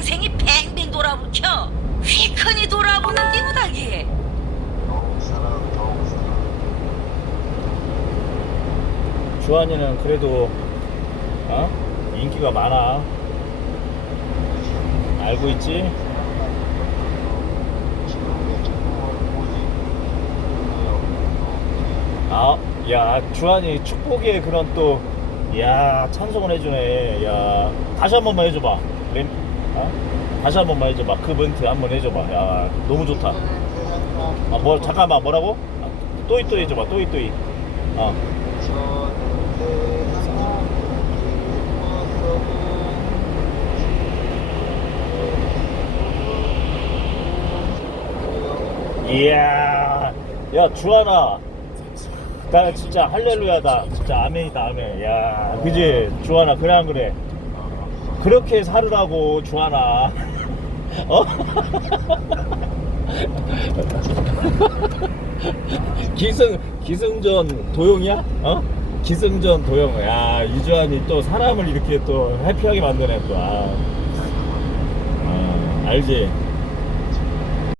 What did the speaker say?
생생이 뱅뱅 돌아붙여 휘크니 돌아보는 사랑 주한이는 그래도 어? 인기가 많아. 알고 있지? 아, 야, 주한이 축복의 그런 또, 야, 찬송을 해주네. 야, 다시 한 번만 해줘봐. 다시 한 번만 해줘봐. 그 멘트 한 번 해줘봐. 야, 너무 좋다. 아, 뭐, 잠깐만, 뭐라고? 아, 또이 또이 해줘봐. 또이 또이. 어. 이야, 야, 주한아. 나 진짜 할렐루야다. 진짜 아멘이다, 아멘. 야, 그지? 주한아, 그래, 안 그래? 그렇게 살으라고, 주한아. 어? 기승, 기승전 도용이야? 어? 기승전 도용. 야, 이주한이 또 사람을 이렇게 또 해피하게 만드네, 또. 아. 아, 알지?